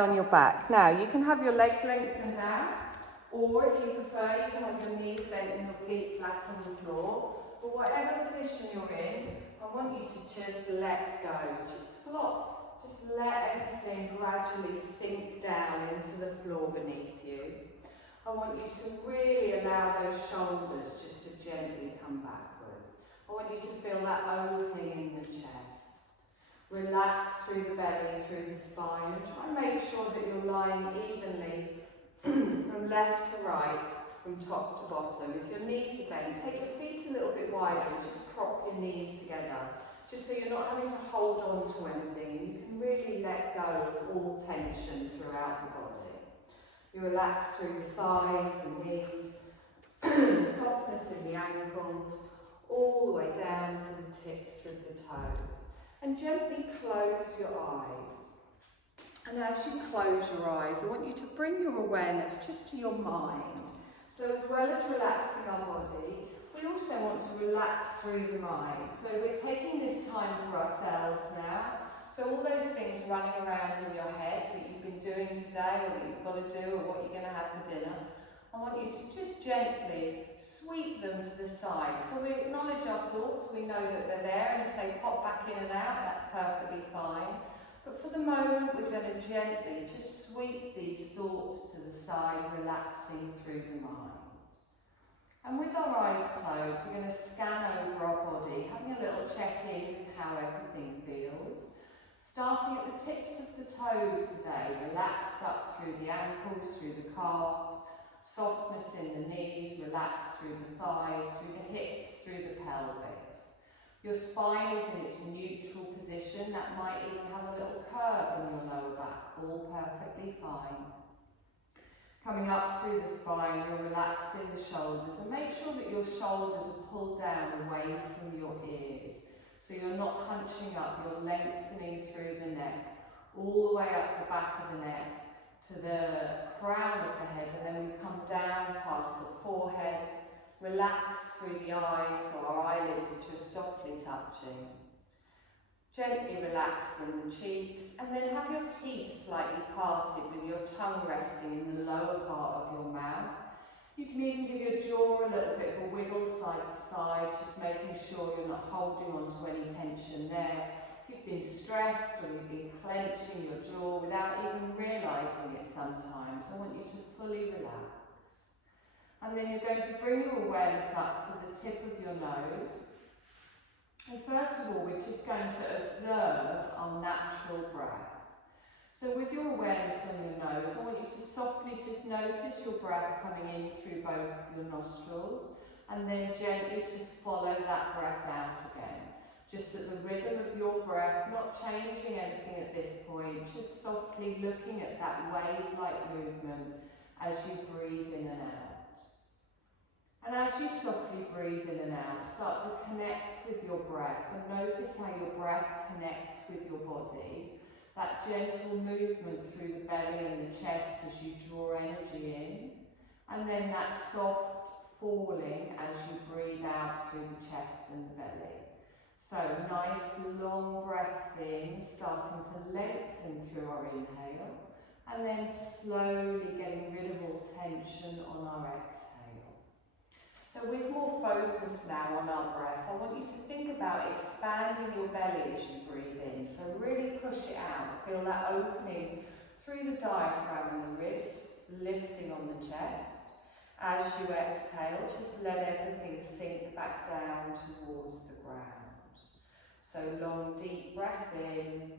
On your back. Now you can have your legs lengthened out, or if you prefer you can have your knees bent and your feet flat on the floor, but whatever position you're in, I want you to just let go, just flop, just let everything gradually sink down into the floor beneath you. I want you to really allow those shoulders just to gently come backwards. I want you to feel that opening in the chest. Relax through the belly, through the spine, and try and make sure that you're lying evenly from left to right, from top to bottom. If your knees are bent, take your feet a little bit wider and just prop your knees together, just so you're not having to hold on to anything, and you can really let go of all tension throughout the body. You relax through your thighs, the knees, softness in the ankles, all the way down to the tips of the toes. And gently close your eyes. And as you close your eyes, I want you to bring your awareness just to your mind. So as well as relaxing our body, we also want to relax through the mind. So we're taking this time for ourselves now. So all those things running around in your head that you've been doing today, or that you've got to do, or what you're going to have for dinner, I want you to just gently sweep them to the side. So we acknowledge our thoughts, we know that they're there, and if they pop back in and out, that's perfectly fine. But for the moment, we're going to gently just sweep these thoughts to the side, relaxing through the mind. And with our eyes closed, we're going to scan over our body, having a little check-in with how everything feels. Starting at the tips of the toes today, relax up through the ankles, through the calves, softness in the knees, relax through the thighs, through the hips, through the pelvis. Your spine is in its neutral position. That might even have a little curve in your lower back, all perfectly fine. Coming up through the spine, you're relaxed in the shoulders, and make sure that your shoulders are pulled down away from your ears. So you're not hunching up, you're lengthening through the neck, all the way up the back of the neck, to the crown of the head, and then we come down past the forehead, relax through the eyes so our eyelids are just softly touching. Gently relax in the cheeks, and then have your teeth slightly parted with your tongue resting in the lower part of your mouth. You can even give your jaw a little bit of a wiggle side to side, just making sure you're not holding on to any tension there. You've been stressed, or you've been clenching your jaw without even realising it sometimes, I want you to fully relax. And then you're going to bring your awareness up to the tip of your nose. And first of all, we're just going to observe our natural breath. So with your awareness on your nose, I want you to softly just notice your breath coming in through both your nostrils, and then gently just follow that breath out again. Just at the rhythm of your breath, not changing anything at this point, just softly looking at that wave-like movement as you breathe in and out. And as you softly breathe in and out, start to connect with your breath, and notice how your breath connects with your body. That gentle movement through the belly and the chest as you draw energy in, and then that soft falling as you breathe out through the chest and the belly. So nice long breaths in, starting to lengthen through our inhale, and then slowly getting rid of all tension on our exhale. So with more focus now on our breath, I want you to think about expanding your belly as you breathe in. So really push it out, feel that opening through the diaphragm and the ribs, lifting on the chest. As you exhale, just let everything sink back down towards the ground. So long, deep breath in,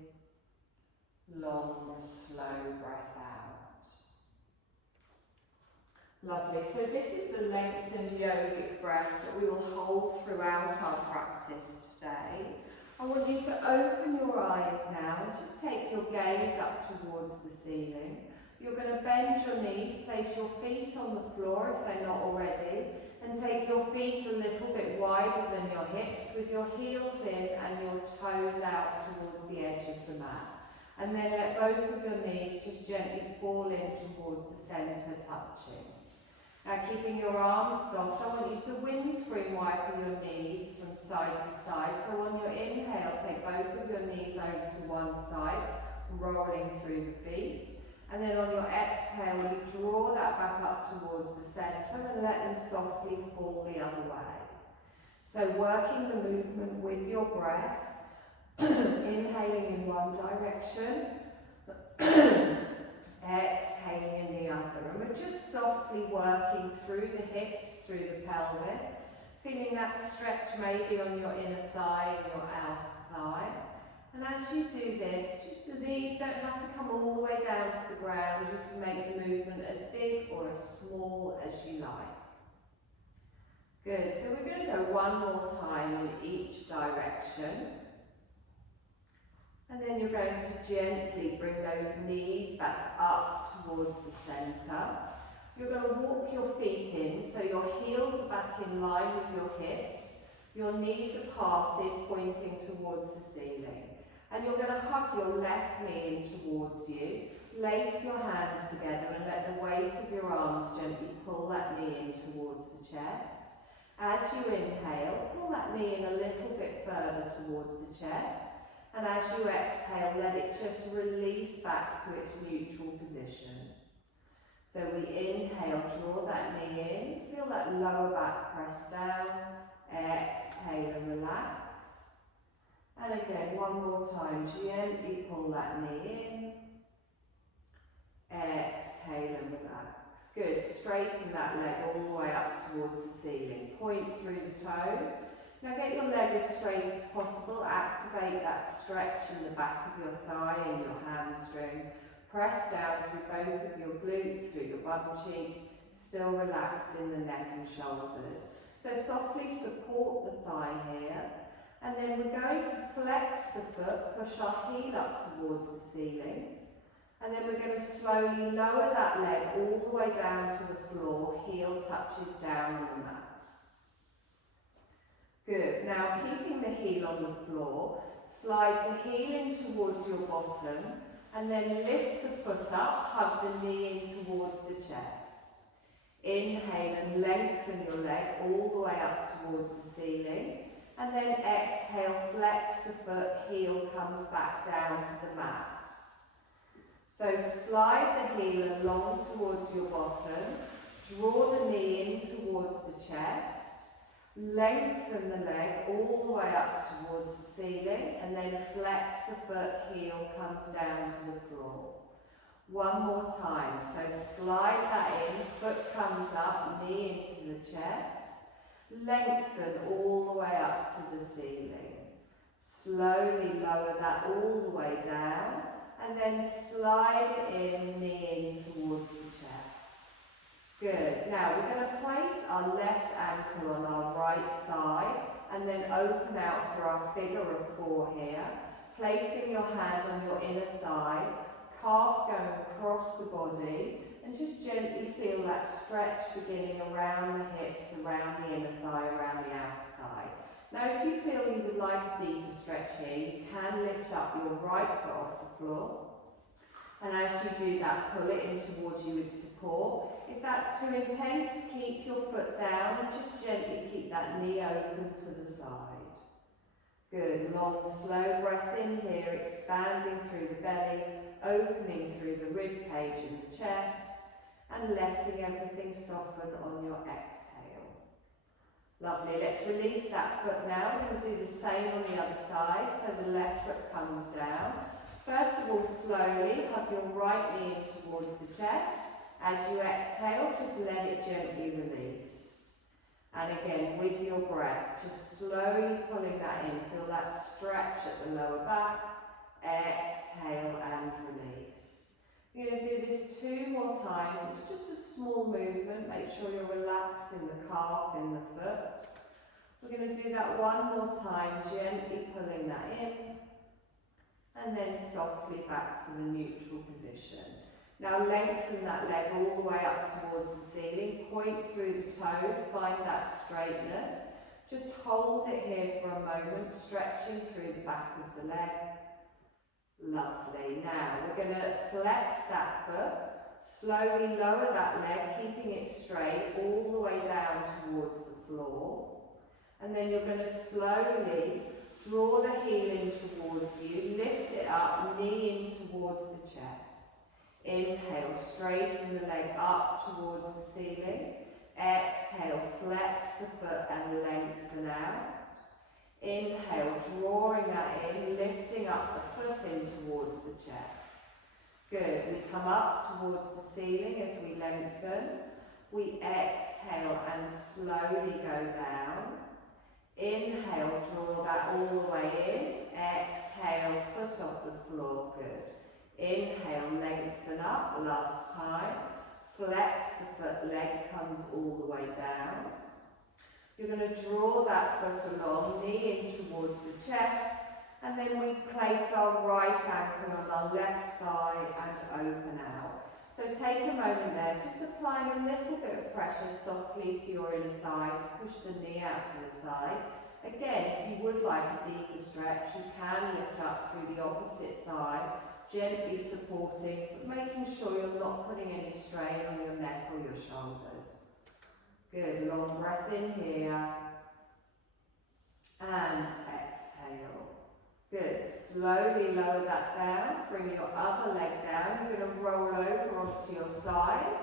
long, slow breath out. Lovely. So this is the lengthened yogic breath that we will hold throughout our practice today. I want you to open your eyes now and just take your gaze up towards the ceiling. You're going to bend your knees, place your feet on the floor if they're not already, and take your feet a little bit wider than your hips with your heels in and your toes out towards the edge of the mat. And then let both of your knees just gently fall in towards the centre, touching. Now keeping your arms soft, I want you to windscreen wipe your knees from side to side. So on your inhale, take both of your knees over to one side, rolling through the feet. And then on your exhale, you draw that back up towards the centre and let them softly fall the other way. So working the movement with your breath, inhaling in one direction, exhaling in the other. And we're just softly working through the hips, through the pelvis, feeling that stretch maybe on your inner thigh and your outer thigh. And as you do this, just the knees don't have to come all the way down to the ground. You can make the movement as big or as small as you like. Good, so we're going to go one more time in each direction. And then you're going to gently bring those knees back up towards the centre. You're going to walk your feet in so your heels are back in line with your hips. Your knees are parted, pointing towards the ceiling. And you're going to hug your left knee in towards you. Lace your hands together and let the weight of your arms gently pull that knee in towards the chest. As you inhale, pull that knee in a little bit further towards the chest. And as you exhale, let it just release back to its neutral position. So we inhale, draw that knee in, feel that lower back press down, exhale and relax. And again, one more time, gently pull that knee in, exhale and relax. Good, straighten that leg all the way up towards the ceiling, point through the toes. Now get your leg as straight as possible, activate that stretch in the back of your thigh and your hamstring. Press down through both of your glutes, through your bum cheeks, still relaxed in the neck and shoulders. So softly support the thigh here, and then we're going to flex the foot, push our heel up towards the ceiling, and then we're going to slowly lower that leg all the way down to the floor, heel touches down on the mat. Good, now keeping the heel on the floor, slide the heel in towards your bottom, and then lift the foot up, hug the knee in towards the chest. Inhale and lengthen your leg all the way up towards the ceiling. And then exhale, flex the foot, heel comes back down to the mat. So slide the heel along towards your bottom, draw the knee in towards the chest. Lengthen the leg all the way up towards the ceiling and then flex the foot, heel comes down to the floor. One more time, so slide that in, foot comes up, knee into the chest. Lengthen all the way up to the ceiling. Slowly lower that all the way down and then slide it in, knee in towards the chest. Good. Now we're going to place our left ankle on our right thigh and then open out for our figure of 4 here. Placing your hand on your inner thigh, calf going across the body, and just gently feel that stretch beginning around the hips, around the inner thigh, around the outer thigh. Now if you feel you would like a deeper stretch here, you can lift up your right foot off the floor. And as you do that, pull it in towards you with support. If that's too intense, keep your foot down and just gently keep that knee open to the side. Good, long, slow breath in here, expanding through the belly, opening through the rib cage and the chest, and letting everything soften on your exhale. Lovely, let's release that foot now. We're going to do the same on the other side, so the left foot comes down. First of all, slowly hug your right knee in towards the chest. As you exhale, just let it gently release. And again, with your breath, just slowly pulling that in. Feel that stretch at the lower back. Exhale and release. You're going to do this 2 more times. It's just a small movement. Make sure you're relaxed in the calf, in the foot. We're going to do that 1 more time, gently pulling that in. And then softly back to the neutral position. Now lengthen that leg all the way up towards the ceiling, point through the toes, find that straightness. Just hold it here for a moment, stretching through the back of the leg. Lovely. Now we're going to flex that foot, slowly lower that leg, keeping it straight all the way down towards the floor. And then you're going to slowly draw the heel in towards you, lift it up, knee in towards the chest. Inhale, straighten the leg up towards the ceiling. Exhale, flex the foot and lengthen out. Inhale, drawing that in, lifting up the foot in towards the chest. Good. We come up towards the ceiling as we lengthen. We exhale and slowly go down. Inhale, draw that all the way in. Exhale, foot off the floor. Good. Inhale, lengthen up. Last time. Flex the foot, leg comes all the way down. You're going to draw that foot along, knee in towards the chest, and then we place our right ankle on our left thigh and open out. So take a moment there, just applying a little bit of pressure softly to your inner thigh to push the knee out to the side. Again, if you would like a deeper stretch, you can lift up through the opposite thigh, gently supporting, but making sure you're not putting any strain on your neck or your shoulders. Good, long breath in here, and exhale. Good, slowly lower that down, bring your other leg down. You're going to roll over onto your side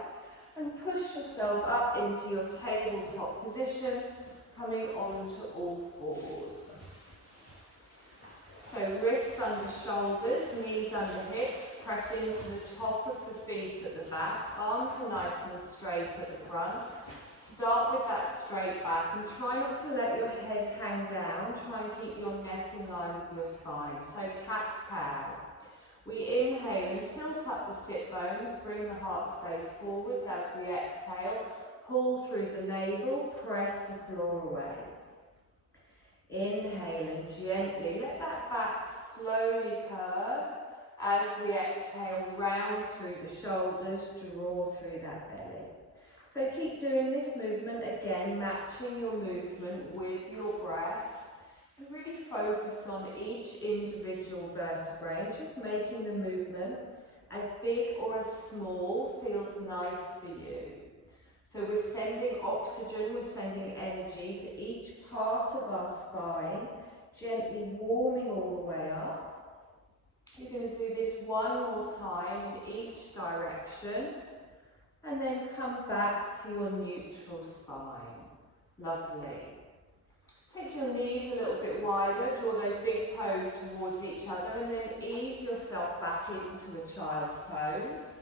and push yourself up into your tabletop position, coming onto all fours. So wrists under shoulders, knees under hips, press into the top of the feet at the back, arms are nice and straight at the front. Start with that straight back and try not to let your head hang down. Try and keep your neck in line with your spine. So cat-cow. We inhale and tilt up the sit bones, bring the heart space forwards as we exhale. Pull through the navel, press the floor away. Inhale and gently let that back slowly curve. As we exhale, round through the shoulders, draw through that belly. So keep doing this movement again, matching your movement with your breath. And really focus on each individual vertebrae, just making the movement as big or as small feels nice for you. So we're sending oxygen, we're sending energy to each part of our spine, gently warming all the way up. You're going to do this one more time in each direction. And then come back to your neutral spine. Lovely. Take your knees a little bit wider, draw those big toes towards each other, and then ease yourself back into a child's pose.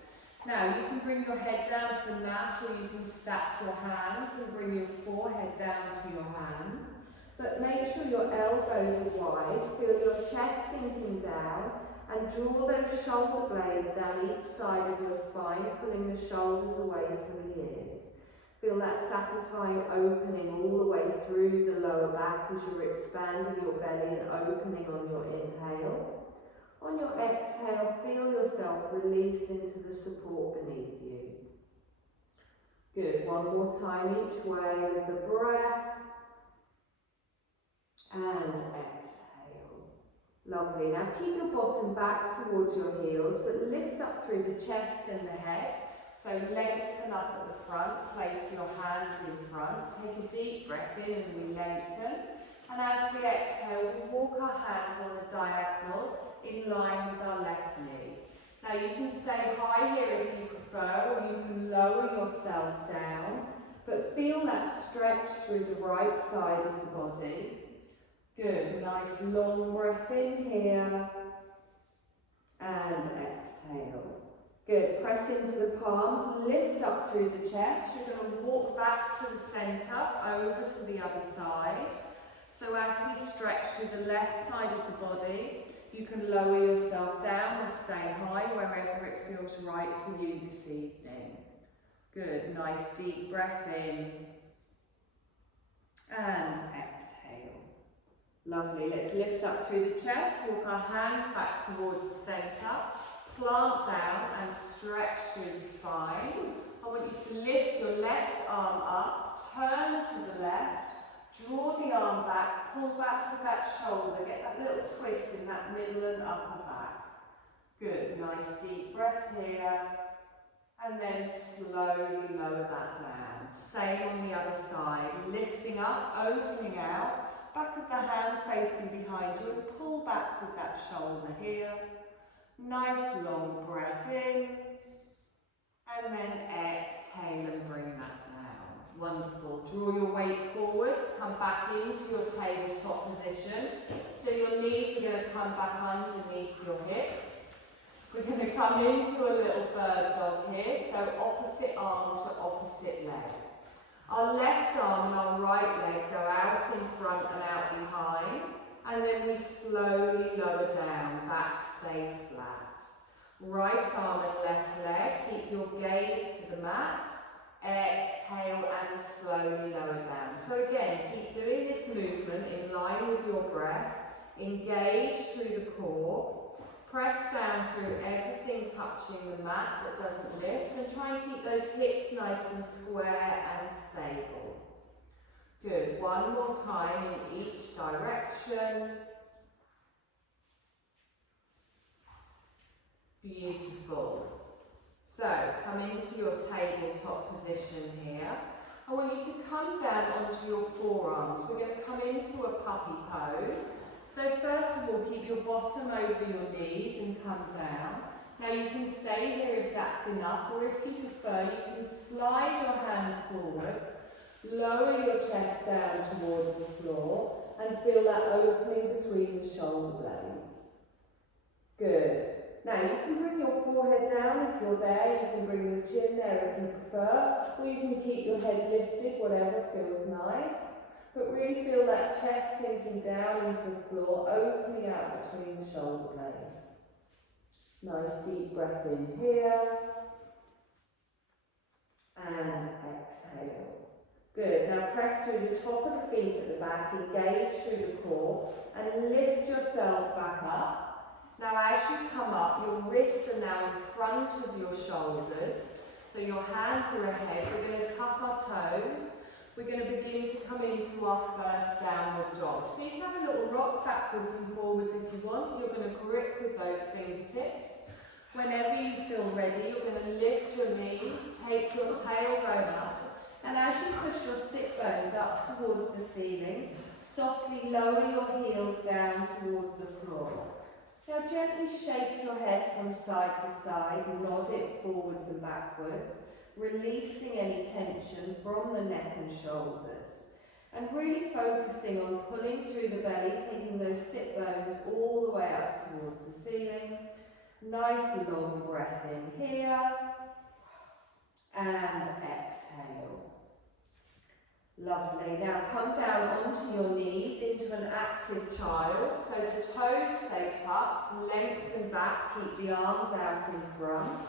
Now you can bring your head down to the mat, or you can stack your hands and bring your forehead down to your hands. But make sure your elbows are wide, feel your chest sinking down, and draw those shoulder blades down each side of your spine, pulling the shoulders away from the ears. Feel that satisfying opening all the way through the lower back as you're expanding your belly and opening on your inhale. On your exhale, feel yourself release into the support beneath you. Good, one more time each way with the breath. And exhale. Lovely. Now keep your bottom back towards your heels, but lift up through the chest and the head. So lengthen up at the front, place your hands in front. Take a deep breath in and we lengthen. And as we exhale, we walk our hands on the diagonal in line with our left knee. Now you can stay high here if you prefer, or you can lower yourself down, but feel that stretch through the right side of the body. Good, nice long breath in here, and exhale. Good, press into the palms, lift up through the chest. You're going to walk back to the centre, over to the other side. So as we stretch through the left side of the body, you can lower yourself down or stay high wherever it feels right for you this evening. Good, nice deep breath in, and exhale. Lovely, let's lift up through the chest, walk our hands back towards the centre, plant down and stretch through the spine. I want you to lift your left arm up, turn to the left, draw the arm back, pull back with that shoulder, get that little twist in that middle and upper back. Good, nice deep breath here, and then slowly lower that down. Same on the other side, lifting up, opening out, back of the hand facing behind you, and pull back with that shoulder here. Nice long breath in, come back into your tabletop position. So your knees are going to come back underneath your hips. We're going to come into a little bird dog here, so opposite arm to opposite leg. Our left arm and our right leg go out in front and out behind, and then we slowly lower down, back stays flat. Right arm and left leg, keep your gaze to the mat, exhale and slowly lower down. So again, keep doing this movement in line with your breath, engage through the core, press down through everything touching the mat that doesn't lift, and try and keep those hips nice and square and stable. Good, one more time in each direction. Beautiful. So, come into your tabletop position here. I want you to come down onto your forearms. We're going to come into a puppy pose. So first of all, keep your bottom over your knees and come down. Now you can stay here if that's enough, or if you prefer, you can slide your hands forwards, lower your chest down towards the floor, and feel that opening between the shoulder blades. Good. Now you can bring your forehead down if you're there, you can bring your chin there if you prefer, or you can keep your head lifted, whatever feels nice. But really feel that chest sinking down into the floor, opening out between the shoulder blades. Nice deep breath in here. And exhale. Good. Now press through the top of the feet at the back, engage through the core, and lift yourself back up. Now as you come up, your wrists are now in front of your shoulders. So your hands are ahead. We're going to tuck our toes. We're going to begin to come into our first downward dog. So you can have a little rock backwards and forwards if you want. You're going to grip with those fingertips. Whenever you feel ready, you're going to lift your knees, take your tailbone up, and as you push your sit bones up towards the ceiling, softly lower your heels down towards the floor. Now gently shake your head from side to side, nod it forwards and backwards, releasing any tension from the neck and shoulders, and really focusing on pulling through the belly, taking those sit bones all the way up towards the ceiling. Nice long breath in here, and exhale. Lovely. Now come down onto your knees into an active child, so the toes stay tucked, lengthen back, keep the arms out in front.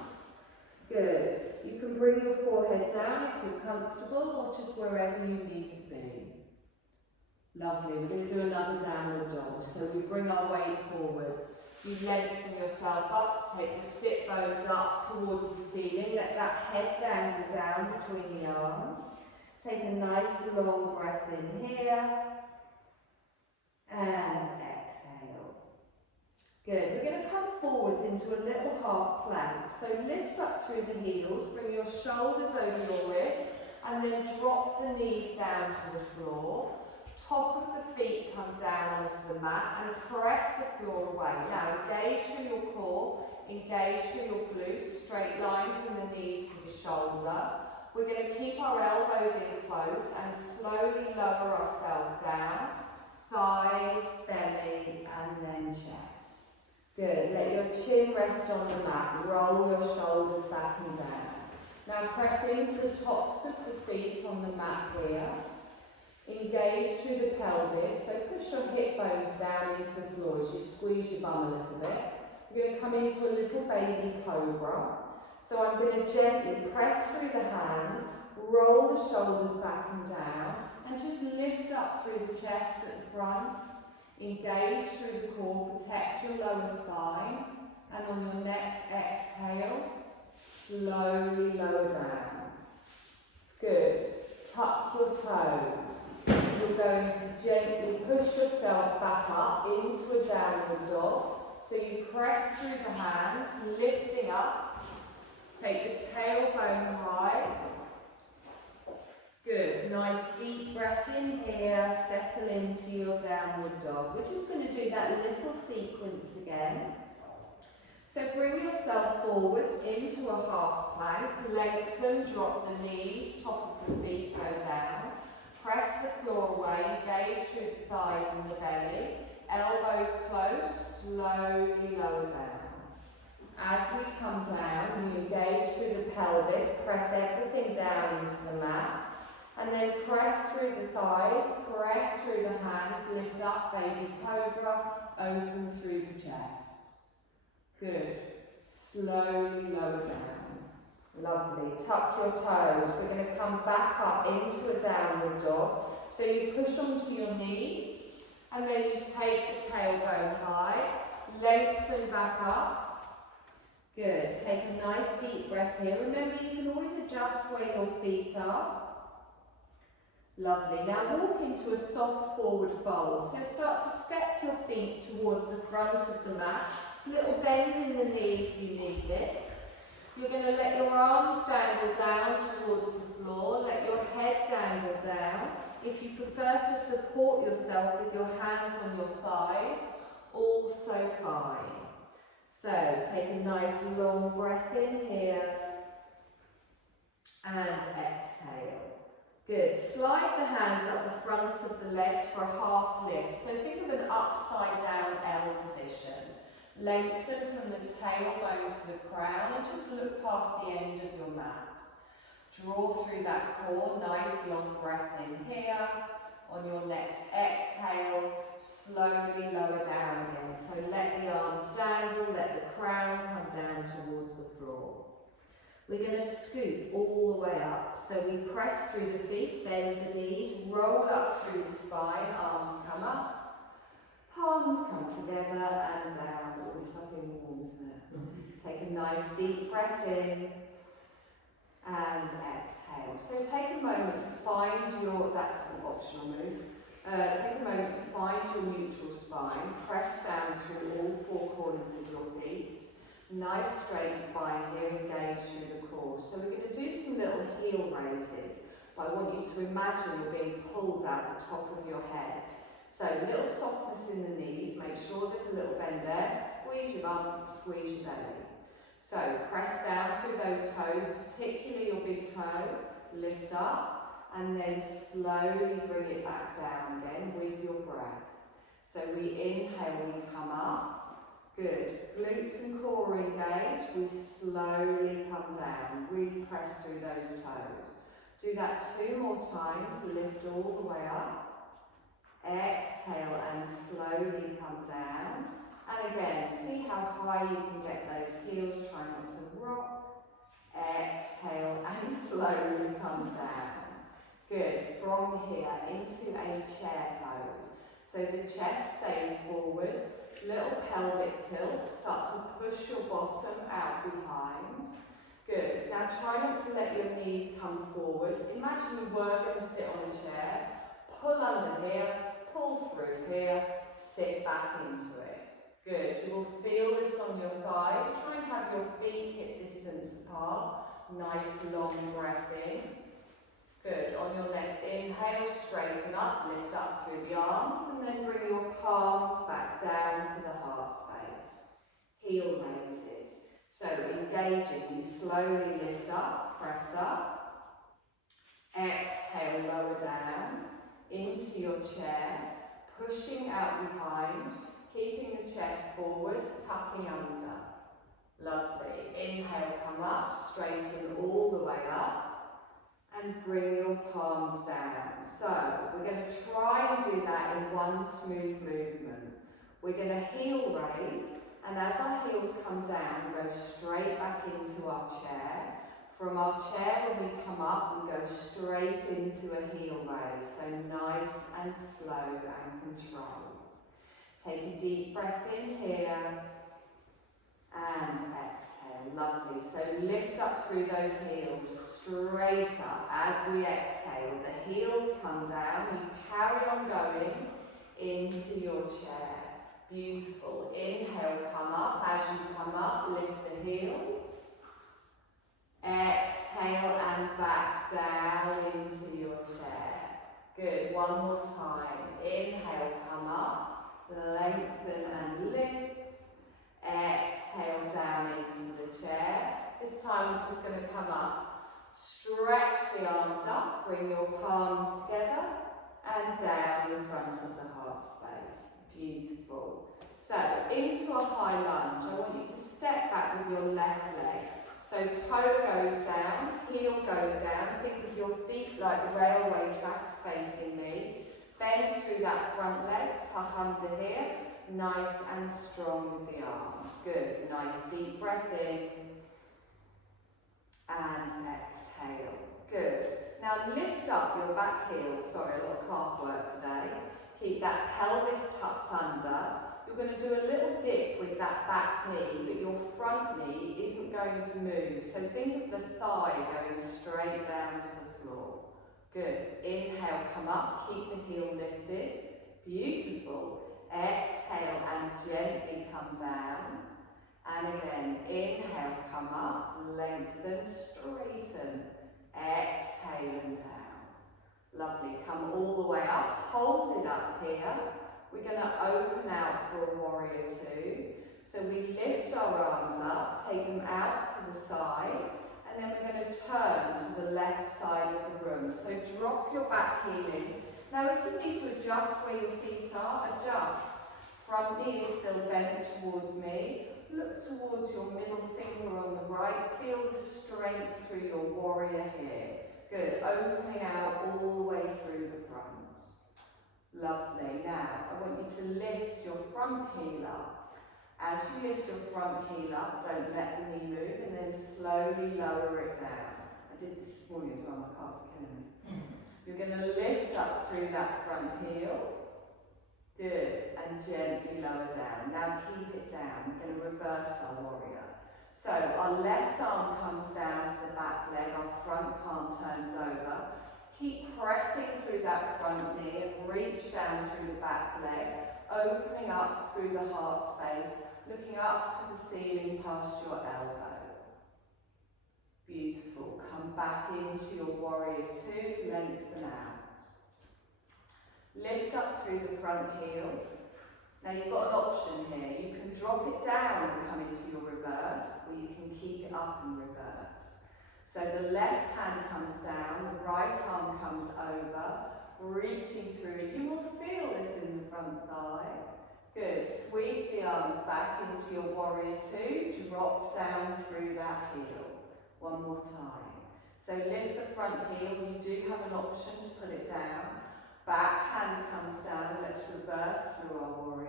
Good. You can bring your forehead down if you're comfortable, or just wherever you need to be. Lovely. We're going to do another downward dog. So we bring our weight forwards. You lengthen yourself up, take the sit bones up towards the ceiling, let that head dangle down between the arms. Take a nice long breath in here, and exhale. Good. We're going to come forwards into a little half plank. So lift up through the heels, bring your shoulders over your wrists, and then drop the knees down to the floor. Top of the feet come down onto the mat and press the floor away. Now engage through your core, engage through your glutes, straight line from the knees to the shoulder. We're going to keep our elbows in close and slowly lower ourselves down. Thighs, belly, and then chest. Good. Let your chin rest on the mat. Roll your shoulders back and down. Now press into the tops of the feet on the mat here. Engage through the pelvis, so push your hip bones down into the floor as you squeeze your bum a little bit. You're going to come into a little baby cobra. So I'm going to gently press through the hands, roll the shoulders back and down, and just lift up through the chest at the front. Engage through the core, protect your lower spine, and on your next exhale, slowly lower down. Good. Tuck your toes. You're going to gently push yourself back up into a downward dog. So you press through the hands, lifting up. Take the tailbone high. Good. Nice deep breath in here. Settle into your downward dog. We're just going to do that little sequence again. So bring yourself forwards into a half plank. Lengthen, drop the knees, top of the feet go down. Press the floor away, gaze through the thighs and the belly. Elbows close, slowly lower down. As we come down, you engage through the pelvis, press everything down into the mat. And then press through the thighs, press through the hands, lift up, baby cobra, open through the chest. Good. Slowly lower down. Lovely. Tuck your toes. We're going to come back up into a downward dog. So you push onto your knees, and then you take the tailbone high, lengthen back up. Good. Take a nice deep breath here. Remember, you can always adjust where your feet are. Lovely. Now walk into a soft forward fold. So start to step your feet towards the front of the mat. Little bend in the knee if you need it. You're going to let your arms dangle down towards the floor. Let your head dangle down. If you prefer to support yourself with your hands on your thighs, also fine. So take a nice long breath in here and exhale. Good. Slide the hands up the fronts of the legs for a half lift. So think of an upside down L position. Lengthen from the tailbone to the crown and just look past the end of your mat. Draw through that core, nice long breath in here. On your next exhale, slowly lower down again. So let the arms dangle, let the crown come down towards the floor. We're going to scoop all the way up. So we press through the feet, bend the knees, roll up through the spine, arms come up, palms come together and down. Oh, it's like being warm, isn't it? Take a nice deep breath in and exhale. So take a moment to find your, that's an optional move, take a moment to find your neutral spine, press down through all four corners of your feet. Nice straight spine here, engage through the core. So we're going to do some little heel raises, but I want you to imagine you're being pulled out the top of your head. So a little softness in the knees, make sure there's a little bend there, squeeze your bum, squeeze your belly. So press down through those toes, particularly your big toe, lift up, and then slowly bring it back down again with your breath. So we inhale, we come up. Good. Glutes and core engage. We slowly come down. Really press through those toes. Do that 2 more times. Lift all the way up. Exhale and slowly come down. And again, see how high you can get those heels. Try not to rock. Exhale and slowly come down. Good. From here into a chair pose. So the chest stays forwards. Little pelvic tilt, start to push your bottom out behind. Good. Now try not to let your knees come forwards. Imagine you were going to sit on a chair. Pull under here, pull through here, sit back into it. Good. You will feel this on your thighs. Try and have your feet hip distance apart. Nice long breath in. Good. On your next inhale, straighten up, lift up through the arms, and then bring your palms back down to the heart space. Heel raises. So engaging, you slowly lift up, press up. Exhale, lower down into your chair, pushing out behind, keeping the chest forwards, tucking under. Lovely. Inhale, come up, straighten all the way up. And bring your palms down. So we're going to try and do that in one smooth movement. We're going to heel raise, and as our heels come down, go straight back into our chair. From our chair, when we come up, we go straight into a heel raise. So nice and slow and controlled. Take a deep breath in here. And exhale, lovely. So lift up through those heels, straight up. As we exhale, the heels come down. You carry on going into your chair. Beautiful. Inhale, come up. As you come up, lift the heels. Exhale and back down into your chair. Good. One more time. Inhale, come up. Lengthen and lift. Exhale down into the chair. This time we're just going to come up. Stretch the arms up. Bring your palms together. and down in front of the heart space. Beautiful. So into a high lunge. I want you to step back with your left leg. So toe goes down, heel goes down. Think of your feet like railway tracks facing me. Bend through that front leg, tuck under here. Nice and strong with the arms. Good. Nice deep breath in. And exhale. Good. Now lift up your back heel. Sorry, a lot of calf work today. Keep that pelvis tucked under. You're going to do a little dip with that back knee, but your front knee isn't going to move. So think of the thigh going straight down to the floor. Good. Inhale, come up. Keep the heel lifted. Beautiful. Exhale and gently come down. And again, inhale, come up. Lengthen, straighten. Exhale and down. Lovely. Come all the way up. Hold it up here. We're going to open out for a warrior two. So we lift our arms up, take them out to the side, and then we're going to turn to the left side of the room. So drop your back heel in. Now if you need to adjust where your feet are, adjust. Front knee is still bent towards me. Look towards your middle finger on the right. Feel the strength through your warrior here. Good. Opening out all the way through the front. Lovely. Now, I want you to lift your front heel up. As you lift your front heel up, don't let the knee move, and then slowly lower it down. I did this morning as well, my calf's killing me. You're going to lift up through that front heel. Good. And gently lower down. Now keep it down. We're going to reverse our warrior. So our left arm comes down to the back leg, our front palm turns over. Keep pressing through that front knee and reach down through the back leg, opening up through the heart space, looking up to the ceiling past your elbow. Beautiful. Come back into your warrior two, lengthen out. Lift up through the front heel. Now you've got an option here. You can drop it down and come into your reverse, or you can keep it up and reverse. So the left hand comes down, the right arm comes over, reaching through. You will feel this in the front thigh. Good. Sweep the arms back into your warrior two. Drop down through that heel. One more time. So lift the front heel. You do have an option to put it down. Back hand comes down. Let's reverse through our warrior.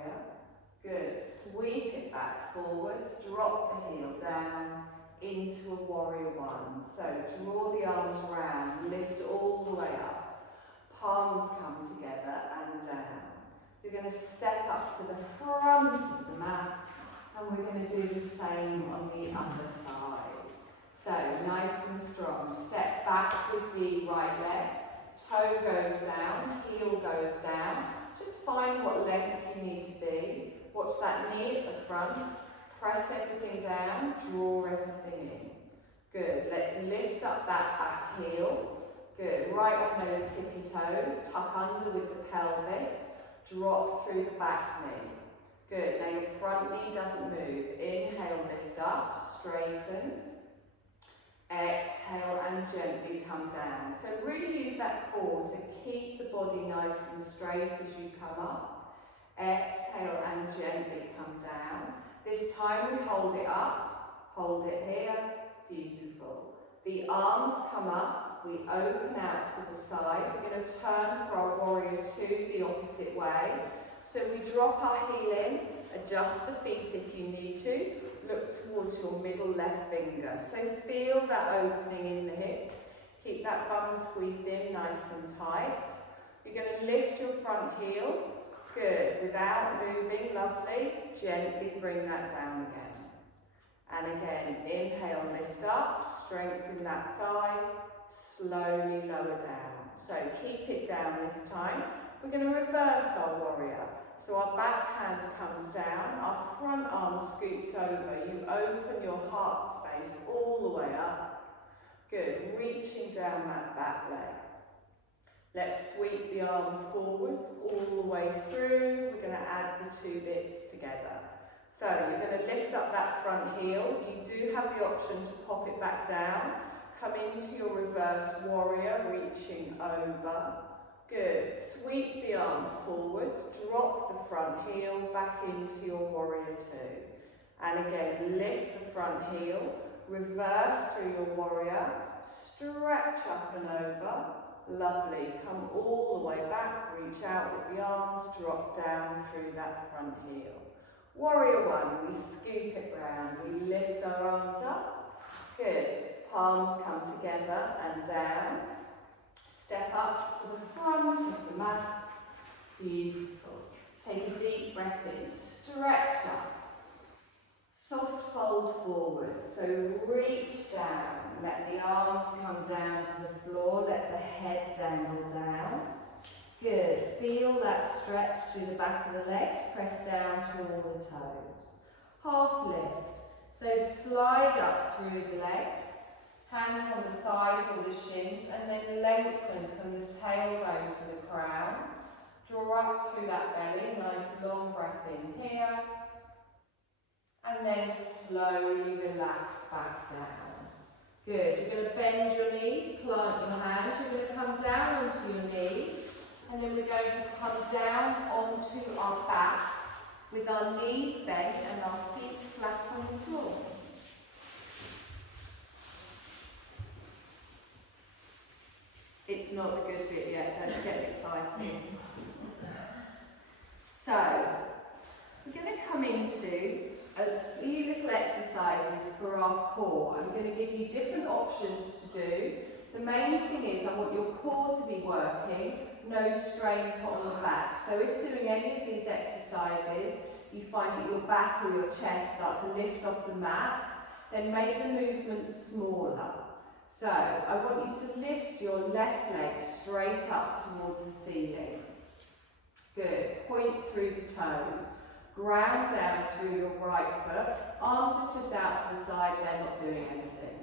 Good. Sweep it back forwards. Drop the heel down into a warrior one. So draw the arms round. Lift all the way up. Palms come together and down. You're going to step up to the front of the mat, and we're going to do the same on the other side. So nice and strong. Step back with the right leg. Toe goes down, heel goes down. Just find what length you need to be. Watch that knee at the front. Press everything down, draw everything in. Good. Let's lift up that back heel. Good. Right on those tippy toes. Tuck under with the pelvis. Drop through the back knee. Good. Now your front knee doesn't move. Inhale, lift up, straighten. Exhale and gently come down. So really use that core to keep the body nice and straight as you come up. Exhale and gently come down. This time we hold it up, hold it here, beautiful. The arms come up, we open out to the side. We're going to turn for our warrior two the opposite way. So we drop our heel in, adjust the feet if you need to, look towards your middle left finger. So feel that opening in the hips, keep that bum squeezed in nice and tight. You're going to lift your front heel. Good. Without moving, lovely. Gently bring that down again. And again, inhale, lift up, strengthen that thigh, slowly lower down. So keep it down this time. We're going to reverse our warrior. So our back hand comes down, our front arm scoots over. You open your heart space all the way up. Good. Reaching down that back leg. Let's sweep the arms forwards all the way through. We're going to add the two bits together. So you're going to lift up that front heel. You do have the option to pop it back down. Come into your reverse warrior, reaching over. Good. Sweep the arms forwards, drop the front heel back into your warrior two. And again, lift the front heel, reverse through your warrior, stretch up and over. Lovely. Come all the way back, reach out with the arms, drop down through that front heel. Warrior one, we scoop it round, we lift our arms up. Good. Palms come together and down. Step up to the front of the mat. Beautiful. Take a deep breath in, stretch up. Soft fold forward, so reach down, let the arms come down to the floor, let the head dangle down. Good, feel that stretch through the back of the legs, press down through all the toes. Half lift, so slide up through the legs, hands on the thighs or the shins, and then lengthen from the tailbone to the crown. Draw up through that belly, nice long breath in here. And then slowly relax back down. Good. You're going to bend your knees, plant your hands. You're going to come down onto your knees. And then we're going to come down onto our back with our knees bent and our feet flat on the floor. It's not the good bit yet. Don't get excited. So, we're going to come into a few little exercises for our core. I'm going to give you different options to do. The main thing is I want your core to be working, no strain put on the back. So if doing any of these exercises, you find that your back or your chest start to lift off the mat, then make the movement smaller. So I want you to lift your left leg straight up towards the ceiling. Good. Point through the toes. Ground down through your right foot. Arms are just out to the side, they're not doing anything.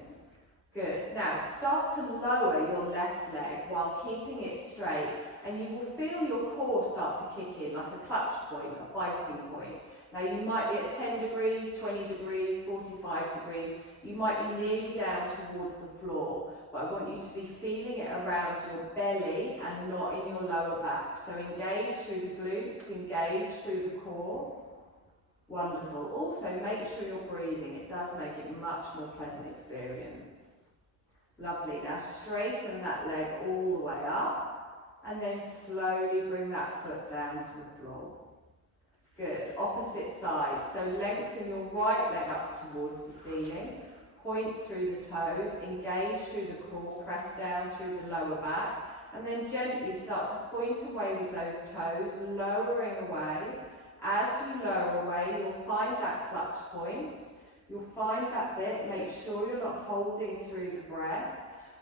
Good. Now start to lower your left leg while keeping it straight, and you will feel your core start to kick in like a clutch point, a biting point. Now you might be at 10 degrees, 20 degrees, 45 degrees. You might be nearly down towards the floor, but I want you to be feeling it around your belly and not in your lower back. So engage through the glutes, engage through the core. Wonderful. Also make sure you're breathing. It does make it a much more pleasant experience. Lovely. Now straighten that leg all the way up and then slowly bring that foot down to the floor. Good. Opposite side. So lengthen your right leg up towards the ceiling. Point through the toes. Engage through the core. Press down through the lower back. And then gently start to point away with those toes, lowering away. As you lower away, you'll find that clutch point. You'll find that bit. Make sure you're not holding through the breath.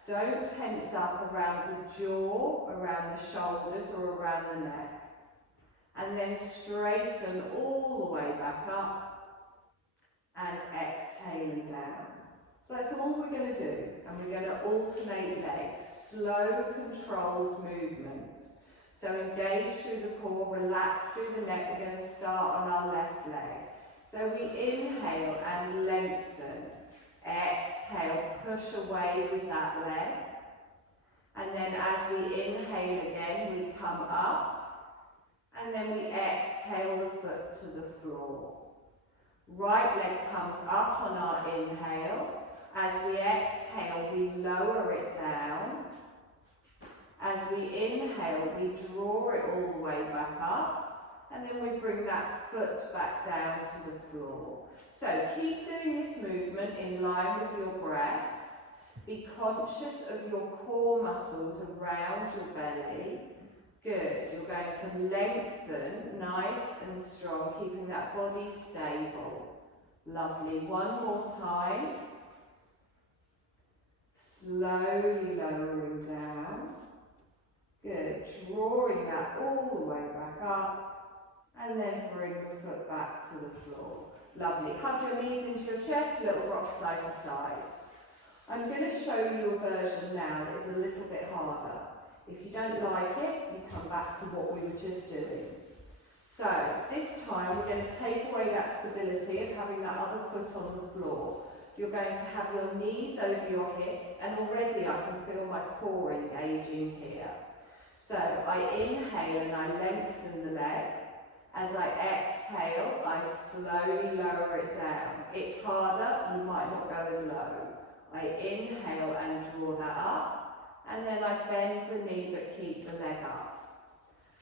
Don't tense up around the jaw, around the shoulders or around the neck. And then straighten all the way back up and exhaling down. So that's all we're going to do. And we're going to alternate legs, slow controlled movements. So engage through the core, relax through the neck. We're going to start on our left leg. So we inhale and lengthen. Exhale, push away with that leg. And then as we inhale again, we come up. And then we exhale the foot to the floor. Right leg comes up on our inhale. As we exhale, we lower it down. As we inhale, we draw it all the way back up, and then we bring that foot back down to the floor. So keep doing this movement in line with your breath. Be conscious of your core muscles around your belly. Good. You're going to lengthen nice and strong, keeping that body stable. Lovely. One more time. Slowly lowering down. Good, drawing that all the way back up and then bring the foot back to the floor. Lovely. Hug your knees into your chest, little rock side to side. I'm going to show you a version now that is a little bit harder. If you don't like it, you come back to what we were just doing. So this time we're going to take away that stability of having that other foot on the floor. You're going to have your knees over your hips, and already I can feel my core engaging here. So I inhale and I lengthen the leg. As I exhale, I slowly lower it down. It's harder, you might not go as low. I inhale and draw that up, and then I bend the knee but keep the leg up.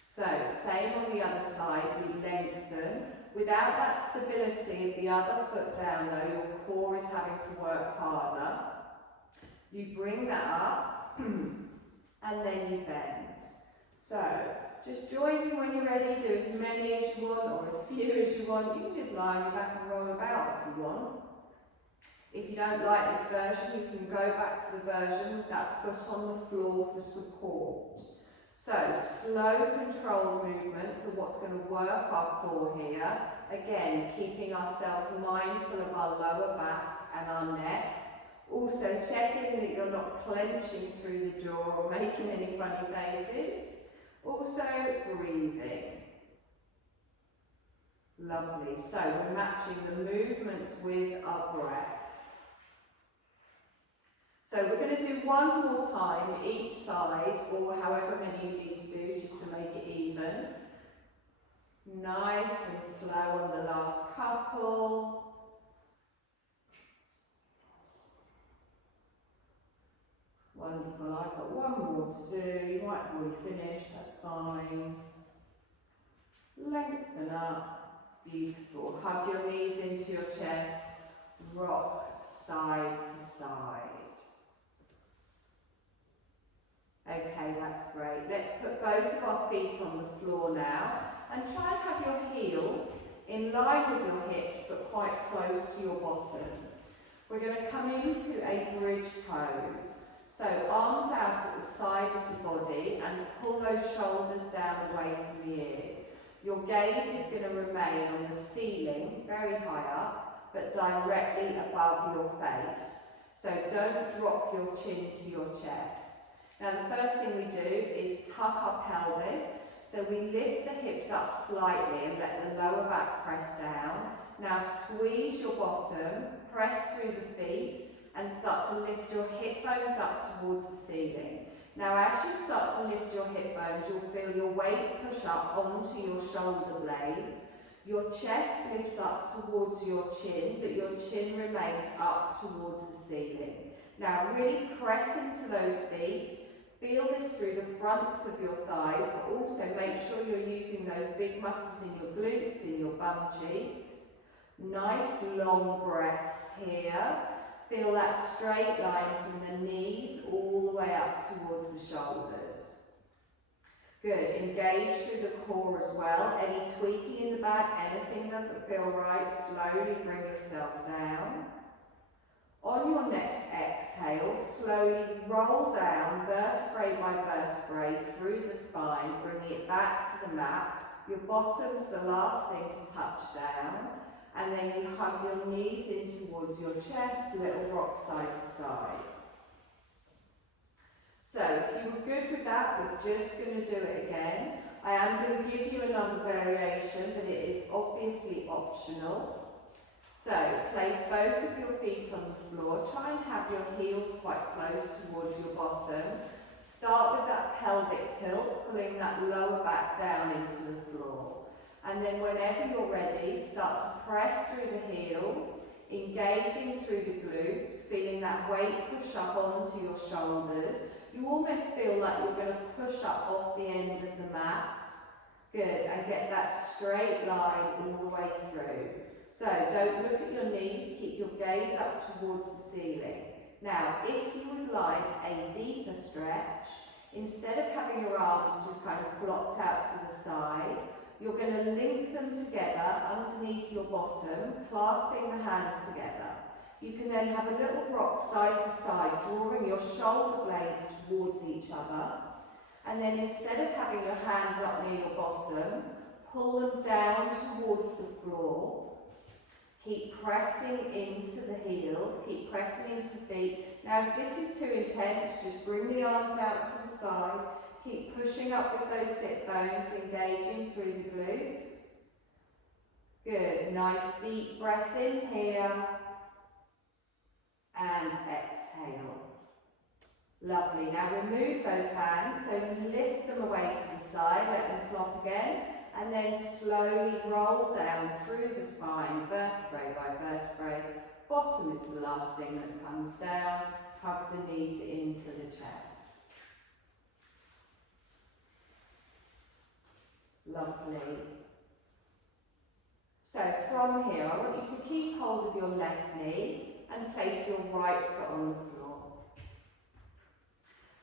So same on the other side, we lengthen. Without that stability of the other foot down though, your core is having to work harder. You bring that up, and then you bend. So, just join me when you're ready, do as many as you want or as few as you want. You can just lie on your back and roll about if you want. If you don't like this version, you can go back to the version with that foot on the floor for support. So, slow controlled movements are what's going to work our core here. Again, keeping ourselves mindful of our lower back and our neck. Also, checking that you're not clenching through the jaw or making any funny faces. Also, breathing. Lovely. So, we're matching the movements with our breath. So, we're going to do one more time each side, or however many you need to do, just to make it even. Nice and slow on the last couple. Wonderful, I've got one more to do. You might have already finished, that's fine. Lengthen up, beautiful. Hug your knees into your chest, rock side to side. Okay, that's great. Let's put both of our feet on the floor now and try and have your heels in line with your hips but quite close to your bottom. We're going to come into a bridge pose. So arms out at the side of the body and pull those shoulders down away from the ears. Your gaze is going to remain on the ceiling, very high up, but directly above your face. So don't drop your chin to your chest. Now the first thing we do is tuck our pelvis. So we lift the hips up slightly and let the lower back press down. Now squeeze your bottom, press through the feet, and start to lift your hip bones up towards the ceiling. Now as you start to lift your hip bones, you'll feel your weight push up onto your shoulder blades. Your chest lifts up towards your chin, but your chin remains up towards the ceiling. Now really press into those feet. Feel this through the fronts of your thighs, but also make sure you're using those big muscles in your glutes, in your bum cheeks. Nice long breaths here. Feel that straight line from the knees all the way up towards the shoulders. Good, engage through the core as well. Any tweaking in the back, anything doesn't feel right, slowly bring yourself down. On your next exhale, slowly roll down vertebrae by vertebrae through the spine, bringing it back to the mat. Your bottom's the last thing to touch down. And then you hug your knees in towards your chest, little rock side to side. So if you were good with that, we're just going to do it again. I am going to give you another variation, but it is obviously optional. So place both of your feet on the floor. Try and have your heels quite close towards your bottom. Start with that pelvic tilt, pulling that lower back down into the floor. And then whenever you're ready, start to press through the heels, engaging through the glutes, feeling that weight push up onto your shoulders. You almost feel like you're going to push up off the end of the mat. Good, and get that straight line all the way through. So don't look at your knees, keep your gaze up towards the ceiling. Now, if you would like a deeper stretch, instead of having your arms just kind of flopped out to the side, you're going to link them together underneath your bottom, clasping the hands together. You can then have a little rock side to side, drawing your shoulder blades towards each other. And then instead of having your hands up near your bottom, pull them down towards the floor. Keep pressing into the heels, keep pressing into the feet. Now if this is too intense, just bring the arms out to the side. Keep pushing up with those sit bones, engaging through the glutes. Good, nice deep breath in here. And exhale. Lovely. Now remove those hands, so lift them away to the side, let them flop again, and then slowly roll down through the spine, vertebrae by vertebrae. Bottom is the last thing that comes down. Hug the knees into the chest. Lovely. So from here, I want you to keep hold of your left knee and place your right foot on the floor.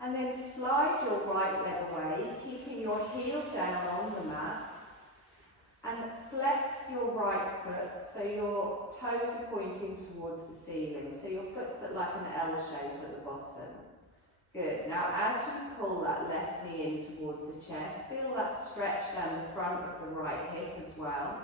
And then slide your right leg away, keeping your heel down on the mat. And flex your right foot so your toes are pointing towards the ceiling. So your foot's at like an L shape at the bottom. Good. Now as you pull that left knee in towards the chest, feel that stretch down the front of the right hip as well.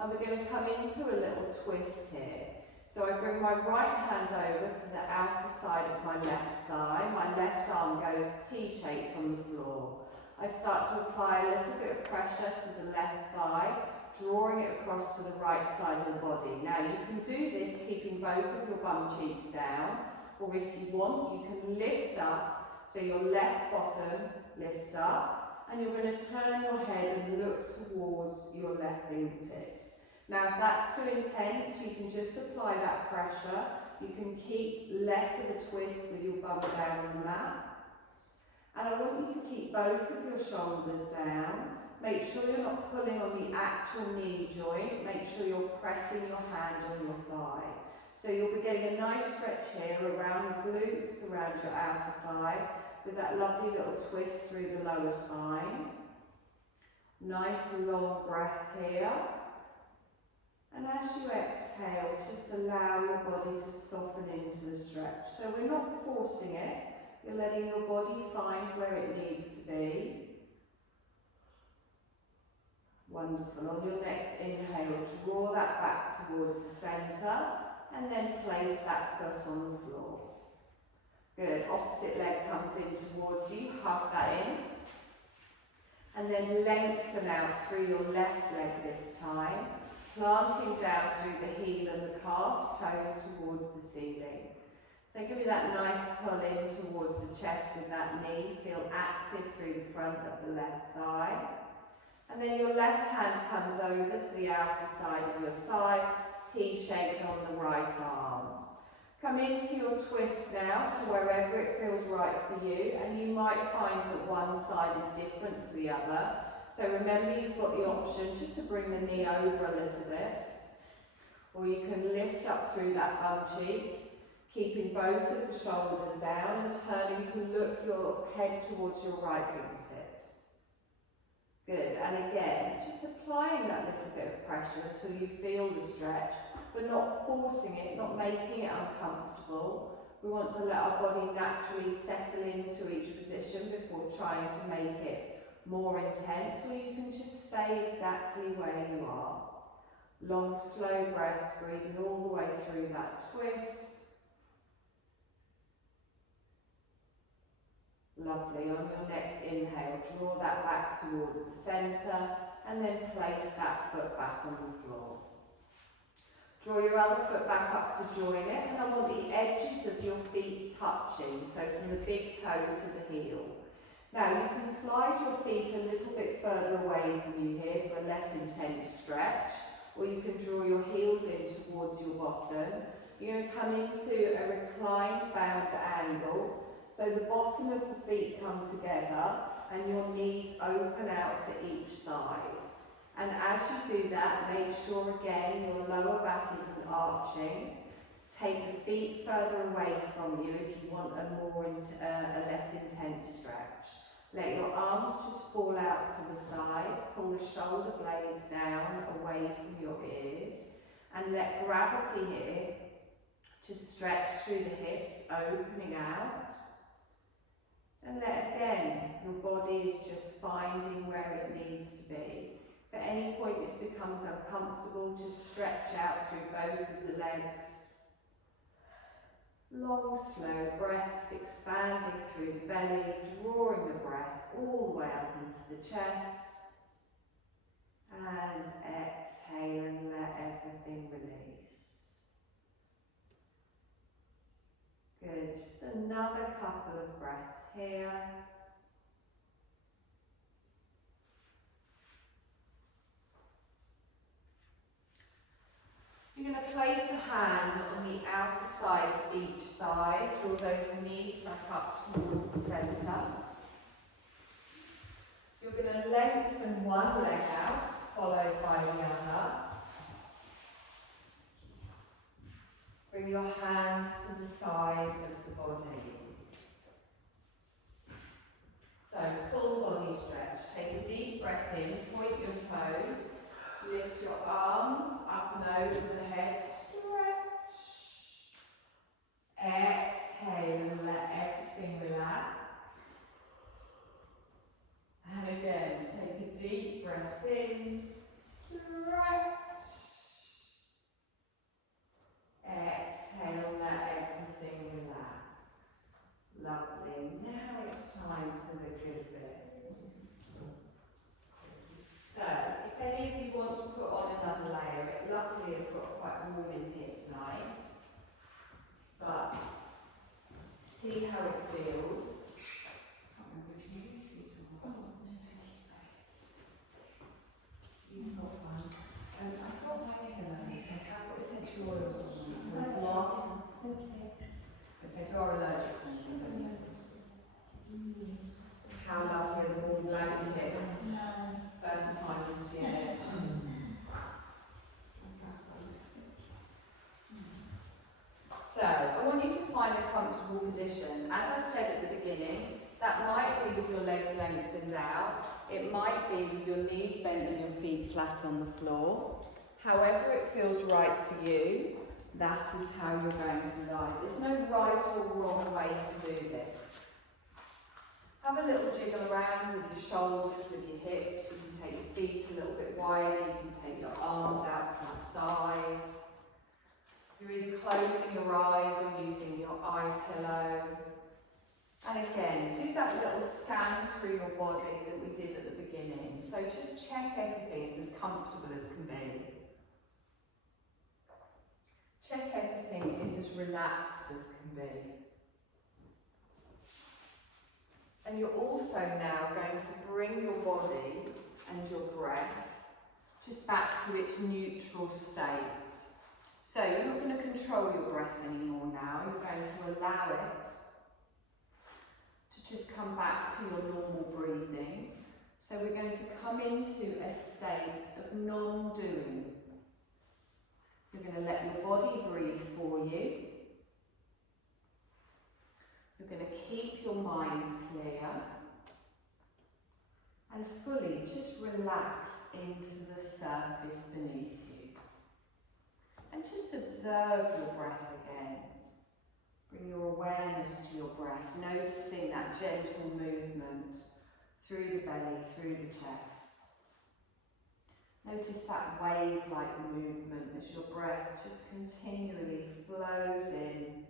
And we're going to come into a little twist here. So I bring my right hand over to the outer side of my left thigh. My left arm goes T-shaped on the floor. I start to apply a little bit of pressure to the left thigh, drawing it across to the right side of the body. Now you can do this keeping both of your bum cheeks down, or if you want, you can lift up, so your left bottom lifts up, and you're going to turn your head and look towards your left fingertips. Now if that's too intense, you can just apply that pressure. You can keep less of a twist with your bum down on the mat. And I want you to keep both of your shoulders down. Make sure you're not pulling on the actual knee joint. Make sure you're pressing your hand on your thigh. So you'll be getting a nice stretch here around the glutes, around your outer thigh, with that lovely little twist through the lower spine. Nice long breath here. And as you exhale, just allow your body to soften into the stretch. So we're not forcing it. You're letting your body find where it needs to be. Wonderful. On your next inhale, draw that back towards the centre and then place that foot on the floor. Good. Opposite leg comes in towards you. Hug that in. And then lengthen out through your left leg this time, planting down through the heel and the calf, toes towards the ceiling. So give me that nice pull in towards the chest with that knee. Feel active through the front of the left thigh. And then your left hand comes over to the outer side of your thigh, T-shaped on the right arm. Come into your twist now to wherever it feels right for you, and you might find that one side is different to the other. So remember, you've got the option just to bring the knee over a little bit, or you can lift up through that bum cheek, keeping both of the shoulders down and turning to look your head towards your right fingertips. Good, and again, just applying that little bit of pressure till you feel the stretch, but not forcing it, not making it uncomfortable. We want to let our body naturally settle into each position before trying to make it more intense, or you can just stay exactly where you are. Long, slow breaths, breathing all the way through that twist. Lovely. On your next inhale, draw that back towards the centre and then place that foot back on the floor. Draw your other foot back up to join it, and I want the edges of your feet touching, so from the big toe to the heel. Now you can slide your feet a little bit further away from you here for a less intense stretch, or you can draw your heels in towards your bottom. You're going to come into a reclined bound angle. So the bottom of the feet come together and your knees open out to each side. And as you do that, make sure again your lower back isn't arching. Take the feet further away from you if you want a less intense stretch. Let your arms just fall out to the side. Pull the shoulder blades down away from your ears. And let gravity here just stretch through the hips, opening out. And let again, your body is just finding where it needs to be. If at any point this becomes uncomfortable, just stretch out through both of the legs. Long, slow breaths, expanding through the belly, drawing the breath all the way up into the chest. And exhale and let everything release. Good, just another couple of breaths here. You're going to place a hand on the outer side of each thigh, draw those knees back up towards the centre. You're going to lengthen one leg out, followed by the other. Bring your hands to the side of the body. So, full body stretch. Take a deep breath in, point your toes, lift your arms up and over the head, stretch. Exhale and let everything relax. And again, take a deep breath in, stretch. Exhale, let everything relax. Lovely. Now it's time for the good bit. So, if any of you want to put on another layer, it luckily has got quite warm in here tonight. But see how it feels. I can't remember if you use these or not. You've got one. I've got my pillows. I've got essential oils on them. So if you are, so if you are allergic to them, you don't use them. How lovely are the warm blankets. First time this year. So, I want you to find a comfortable position. As I said at the beginning, that might be with your legs lengthened out. It might be with your knees bent and your feet flat on the floor. However it feels right for you, that is how you're going to lie. There's no right or wrong way to do this. Have a little jiggle around with your shoulders, with your hips. You can take your feet a little bit wider. You can take your arms out to the side. You're either closing your eyes or using your eye pillow. And again, do that little scan through your body that we did at the beginning. So just check everything is as comfortable as can be. Check everything is as relaxed as can be. And you're also now going to bring your body and your breath just back to its neutral state. So you're not going to control your breath anymore now. You're going to allow it to just come back to your normal breathing. So we're going to come into a state of non-doing. You're going to let your body breathe for you. You're going to keep your mind clear and fully just relax into the surface beneath you. And just observe your breath again. Bring your awareness to your breath, noticing that gentle movement through the belly, through the chest. Notice that wave-like movement as your breath just continually flows in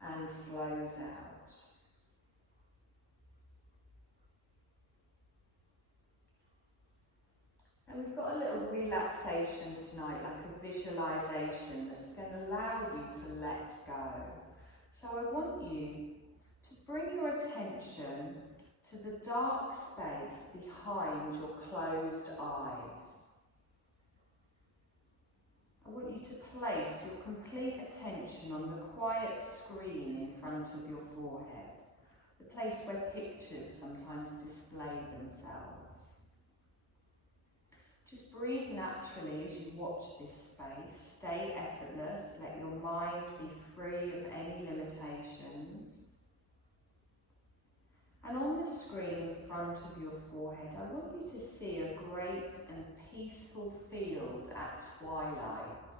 and flows out. And we've got a little relaxation tonight, like a visualization that's going to allow you to let go. So I want you to bring your attention to the dark space behind your closed eyes. I want you to place your complete attention on the quiet screen in front of your forehead, the place where pictures sometimes display themselves. Just breathe naturally as you watch this space. Stay effortless, let your mind be free of any limitations. And on the screen in front of your forehead, I want you to see a great and peaceful field at twilight.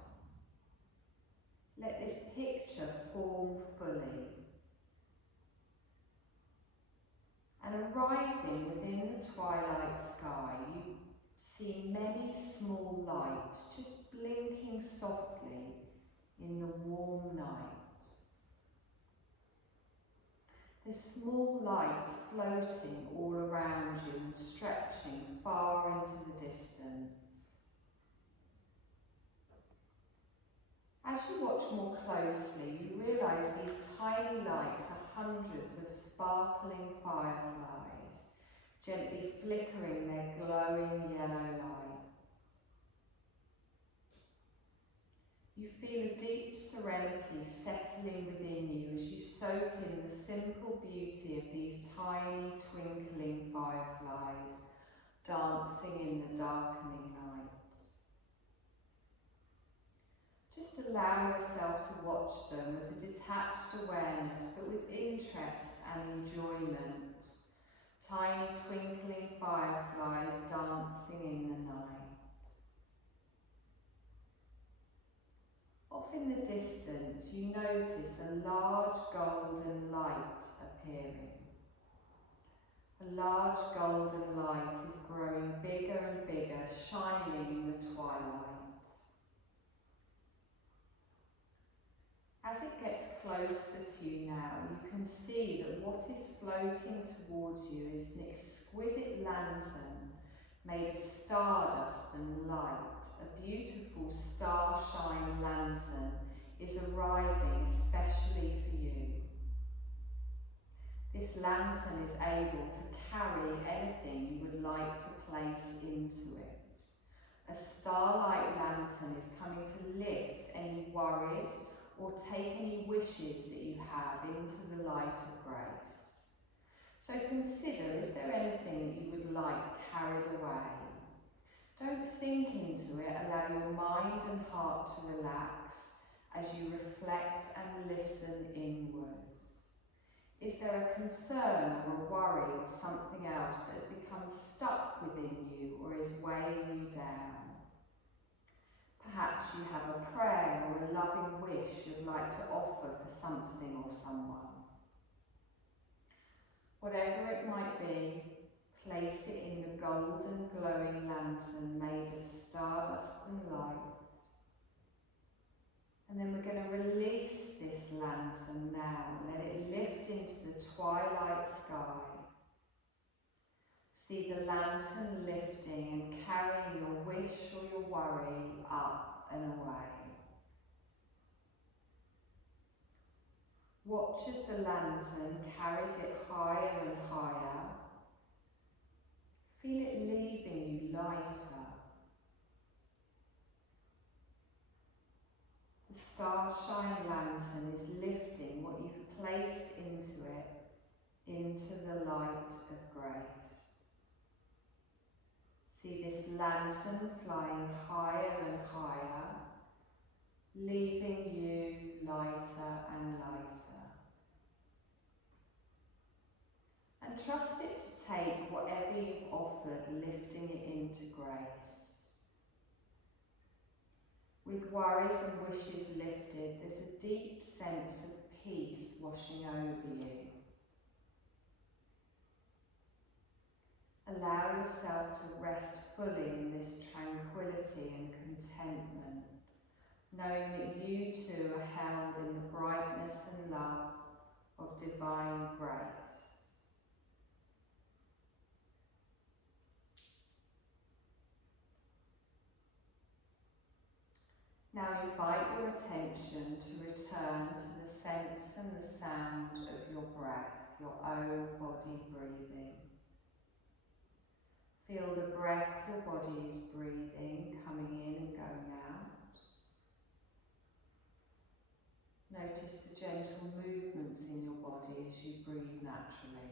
Let this picture form fully. And arising within the twilight sky, you see many small lights just blinking softly in the warm night. There's small lights floating all around you and stretching far into the distance. As you watch more closely, you realise these tiny lights are hundreds of sparkling fireflies, gently flickering their glowing yellow light. You feel a deep serenity settling within you as you soak in the simple beauty of these tiny twinkling fireflies dancing in the darkening night. Just allow yourself to watch them with a detached awareness, but with interest and enjoyment. Tiny twinkling fireflies dancing in the night. Off in the distance, you notice a large golden light appearing. A large golden light is growing bigger and bigger, shining in the twilight. As it gets closer to you now, you can see that what is floating towards you is an exquisite lantern made of stardust and light. A beautiful starshine lantern is arriving especially for you. This lantern is able to carry anything you would like to place into it. A starlight lantern is coming to lift any worries or take any wishes that you have into the light of grace. So consider, is there anything that you would like carried away? Don't think into it, allow your mind and heart to relax as you reflect and listen inwards. Is there a concern or a worry or something else that has become stuck within you or is weighing you down? Perhaps you have a prayer or a loving wish you'd like to offer for something or someone. Whatever it might be, place it in the golden glowing lantern made of stardust and light. And then we're going to release this lantern now. Let it lift into the twilight sky. See the lantern lifting and carrying your wish or your worry up and away. Watch as the lantern carries it higher and higher. Feel it leaving you lighter. The starshine lantern is lifting what you've placed into it into the light of grace. See this lantern flying higher and higher, leaving you lighter and lighter. And trust it to take whatever you've offered, lifting it into grace. With worries and wishes lifted, there's a deep sense of peace washing over you. Allow yourself to rest fully in this tranquility and contentment, knowing that you too are held in the brightness and love of divine grace. Now invite your attention to return to the sense and the sound of your breath, your own body breathing. Feel the breath your body is breathing, coming in and going out. Notice the gentle movements in your body as you breathe naturally.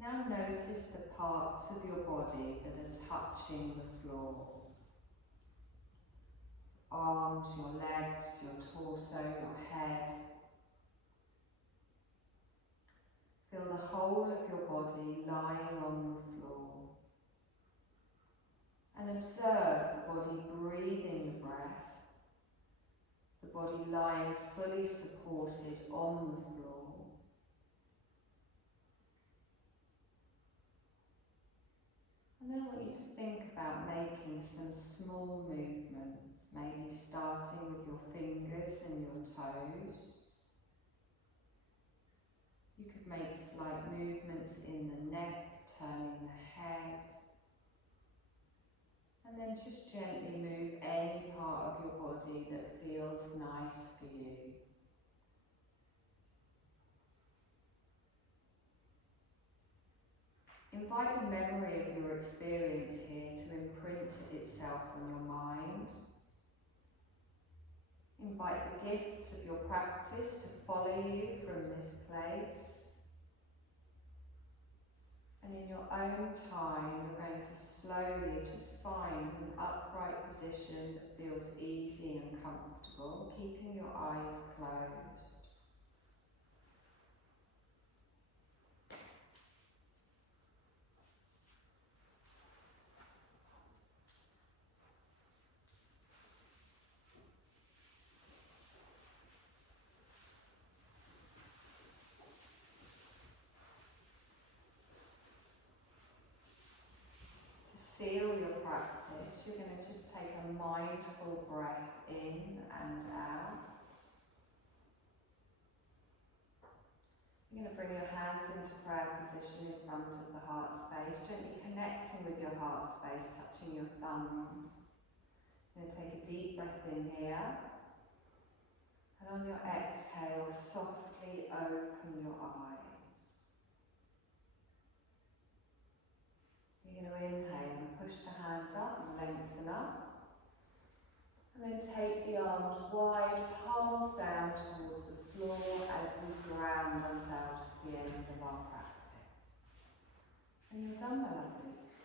Now notice the parts of your body that are touching the floor. Arms, your legs, your torso, your head. Feel the whole of your body lying on the floor. And observe the body breathing the breath, the body lying fully supported on the floor. And then I want you to think about making some small movements, maybe starting with your fingers and your toes. You could make slight movements in the neck, turning the head. just gently move any part of your body that feels nice for you. Invite the memory of your experience here to imprint itself on your mind. Invite the gifts of your practice to follow you from this place. And in your own time, you're going to slowly just find an upright position that feels easy and comfortable, keeping your eyes closed. Seal your practice, you're going to just take a mindful breath in and out. You're going to bring your hands into prayer position in front of the heart space, gently connecting with your heart space, touching your thumbs. You're going to take a deep breath in here, and on your exhale, softly open your eyes. You're going to inhale and push the hands up and lengthen up. And then take the arms wide, palms down towards the floor as we ground ourselves to the end of our practice. And you're done, my lovelies.